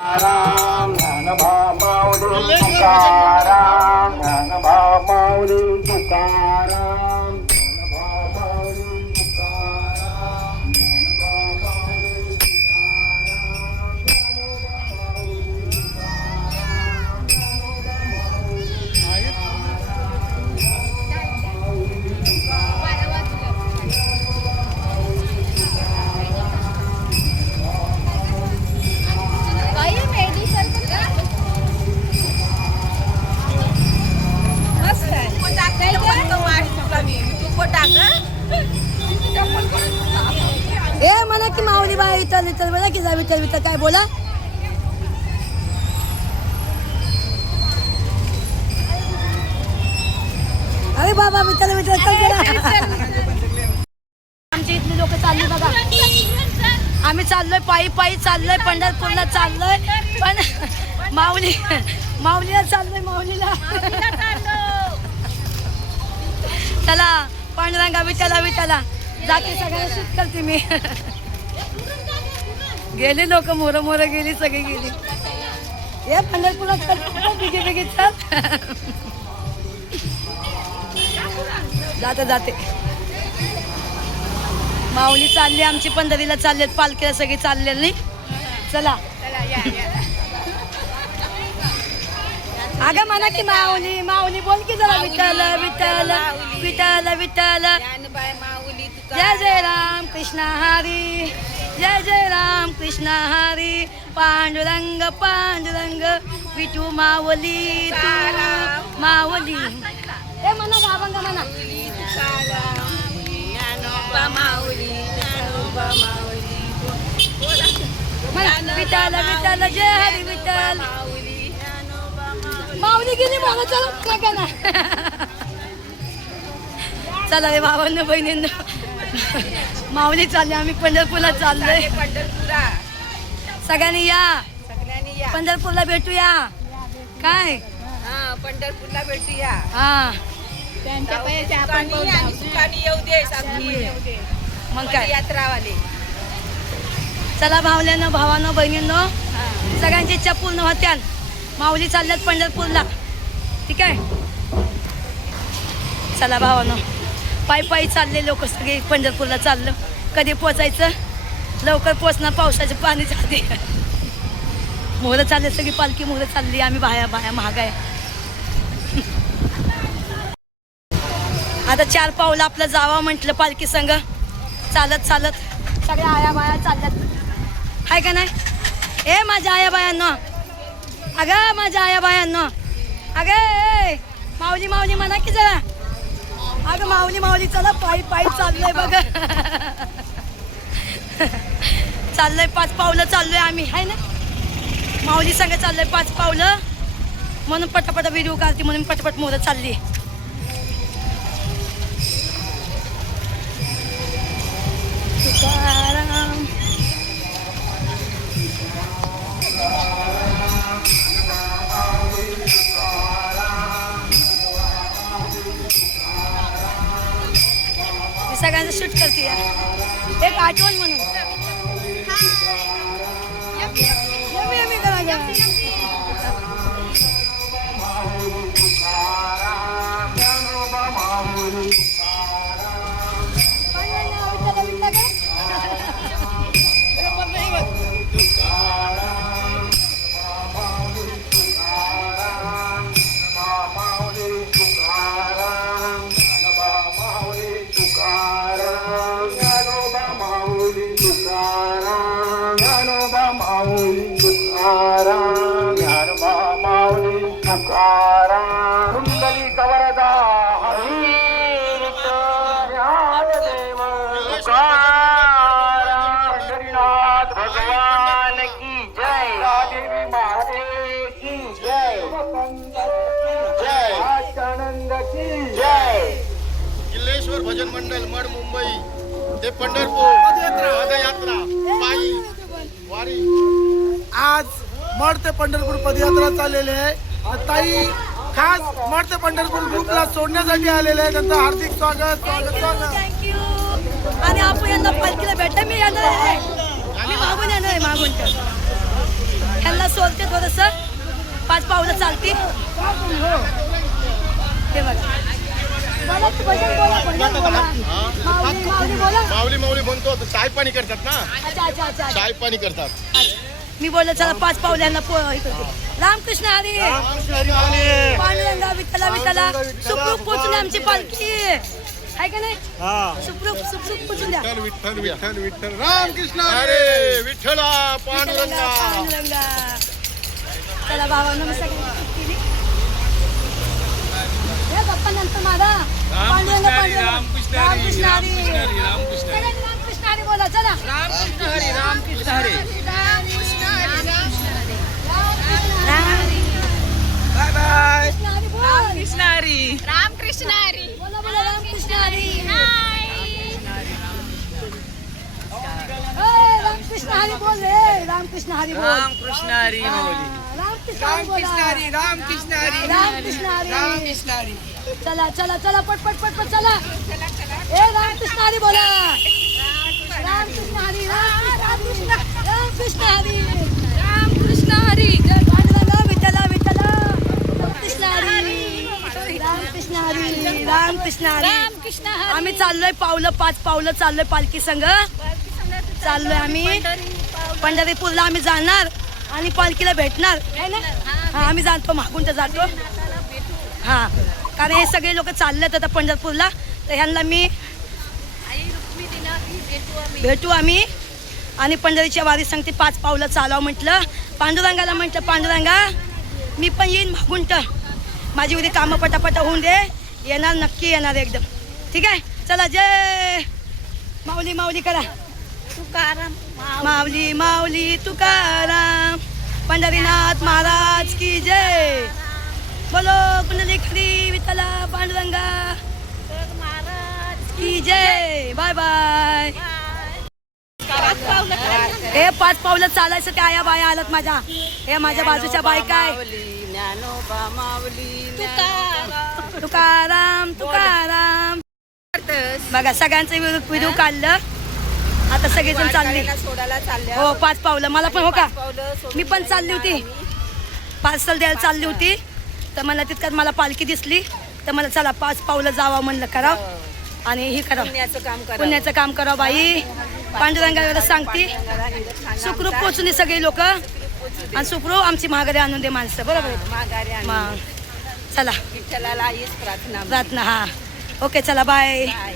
राम ज्ञानोबा माऊली तुकाराम ज्ञानोबा माऊली तुकाराम ज्ञानोबा माऊली तुकाराम ज्ञानोबा माऊली ए म्हणा की माऊली बाई विठ्ठल विठ्ठल म्हणा की जा विठ्ठल विठ्ठल काय बोला. अरे बाबा विठ्ठल विठ्ठल आमची इथली लोक चालली बघा. आम्ही चाललोय पायी पायी चाललोय पंढरपूरला चाललोय पण माऊलीला चाललोय माऊलीला. चला पांडुरंगा विठ्ठला विठ्ठला जाते सगळ्यांना शूट करते मी. गेली लोक मोर मोर गेली सगळी गेली. हे पंढरपुरात बिगी बिगी चल जाते जाते. माऊली चालली आमची पंढरीला चाललेत पालखीला सगळी चाललेली. चला अगं म्हणा की माऊली माऊली बोल की जरा विठ्ठल विठ्ठल विठ्ठल विठ्ठल. जय जय राम कृष्ण हरी जय जय राम कृष्ण हरी. पांडुरंग पांडुरंग विठू माऊली तू माऊली. ए म्हणा गावंग म्हणा विठ्ठल विठ्ठल जय हरी विठ्ठल. माऊली गेली मला चला का ना. चला रे भावांनो बहिणींनो माऊली चालली आम्ही पंढरपूरला चाललोय. सगळ्यांनी या पंढरपूरला भेटूया काय. पंढरपूरला भेटूया. हा मग काय यात्रावाले. चला भावल्यानं भावानं बहिणींनो सगळ्यांची इच्छा पूर्ण होत्या. माऊली चालल्यात पंढरपूरला ठीक आहे. चला भावानं पायी पायी चालले लोक सगळे पंढरपूरला चाललं. कधी पोचायचं लवकर पोचणार पावसाचे पाणी चालते. मोहरं चालले सगळी पालखी मोहरं चालली. आम्ही बाया बाया महाग आहे. आता 4 पावलं आपलं जावा म्हटलं पालखी संघ चालत चालत सगळ्या आया बाया चालल्यात हाय का नाही. ए माझ्या आया बायांनो अगं माझ्या आया बायांनो अगं माऊली माऊली म्हणा की जरा. अगं माऊली माऊली चला पायी पायी चाललोय बघा. चाललोय 5 पावलं चाललोय आम्ही हाय ना. माऊली संग चाललोय 5 पावलं म्हणून पटापट व्हिडिओ काढते म्हणून पटापट मोरं चालली. तुकाराम सगळ्यांचं शूट करते एक आठवण म्हणून. कुंडली कवरदा हरी देव पंढरीनाथ भगवान की जय. देवी महादेव की जय. जय आनंद की जय. किल्लेश्वर भजन मंडळ मड मुंबई ते पंढरपूर पदयात्रा पायी वारी. आज मड ते पंढरपूर पदयात्रा चाललेली आहे. ताई खास मड ते पंढरपूर ग्रुपला सोडण्यासाठी आलेले आहे. त्यांचं हार्दिक स्वागत स्वागत स्वागत. थँक्यू. आणि आपण यांना पालखीला भेटा मी येणार आहे. मी मागून येणार आहे मागून. यांना सोडते थोडस 5 पावलं चालती हे बघा बोला तू भजन बोला भजन बोला माऊली माऊली बोला माऊली माऊली म्हणतो तर चाय पाणी करतात ना अच्छा अच्छा अच्छा चाय पाणी करतात मी बोलले चला 5 पावल्यांना हे करते रामकृष्ण हरी पांडुरंगा विठ्ठला विठ्ठला सुखरूप पोचून आमची पालखी आहे का नाही सुखरूप पोचून द्या विठ्ठल विठ्ठल विठ्ठल रामकृष्ण अरे विठ्ठला पांडुरंगा पांडुरंगा चला बाबांना मी सगळ्यांनी केली हे गप्पा नंतर माझा पांडुरंगा पांडुरंगा रामकृष्ण हरी सगळ्यांनी रामकृष्ण हरी बोला चला रामकृष्ण हरी रामकृष्ण हरी बाय बाय रामकृष्ण हरी बोल रामकृष्ण हरी बोला बोला रामकृष्ण हरी रामकृष्ण हरी बोल रे रामकृष्ण हरी बोल रामकृष्ण हरी रामकृष्ण हरी बोला रामकृष्ण हरी रामकृष्ण हरी रामकृष्ण हरी चला चला चला पट पट पट पट चला ए रामकृष्ण हरी बोला रामकृष्ण हरी रामकृष्ण हरी रामकृष्ण हरी पांडुरंगा विठ्ठला विठ्ठला रामकृष्ण हरी रामकृष्ण हरी रामकृष्ण हरी रामकृष्ण हरी आम्ही चाललोय 5 पावलं चाललोय पालखी संघ चाललोय आम्ही पंढरपूरला आम्ही जाणार आणि पालखीला भेटणार है ना हा आम्ही जातो मागून तर जातो हा कारण हे सगळे लोक चाललेत आता पंढरपूरला तर ह्यांना मी भेटू आम्ही आणि पंढरीच्या वारी सांगते 5 पावलं चालावं म्हटलं पांडुरंगाला म्हटलं पांडुरंगा मी पण येईन मागून तर माझी उद्या कामं पटापटा होऊन दे येणार नक्की येणार एकदम ठीक आहे चला जय माऊली माऊली करा तुकाराम माऊली माऊली तुकाराम पंढरीनाथ महाराज की जय बोलो पुंडलिकरी विठ्ठला पांडुरंगा महाराज की जय बाय बाय हे 5 पावलं चालायचं ते आया बाया आलात माझ्या हे माझ्या बाजूच्या बायका आहे ज्ञानोबा माऊली तुकाराम तुकाराम बघा सगळ्यांचं व्हिडिओ काढलं आता सगळेजण चालले सोडायला चालल्या हो 5 पावलं मला पण हो का पावलं सोडून मी पण चालली होती पार्सल द्यायला चालली होती तर मला तितक्यात मला पालखी दिसली तर मला चला 5 पावलं जावं म्हणलं करावं आणि हे करावं पुण्याचं काम करा पुण्याचं काम करावं बाई पांडुरंगाला सांगते सुखरूप पोचून सगळे लोक आणि सुखरूप आमची माघारी आणून दे माणसं बरोबर आहे? माघारी आणि मग चला विठ्ठलाला हीच प्रार्थना प्रार्थना हा ओके चला बाय बाय.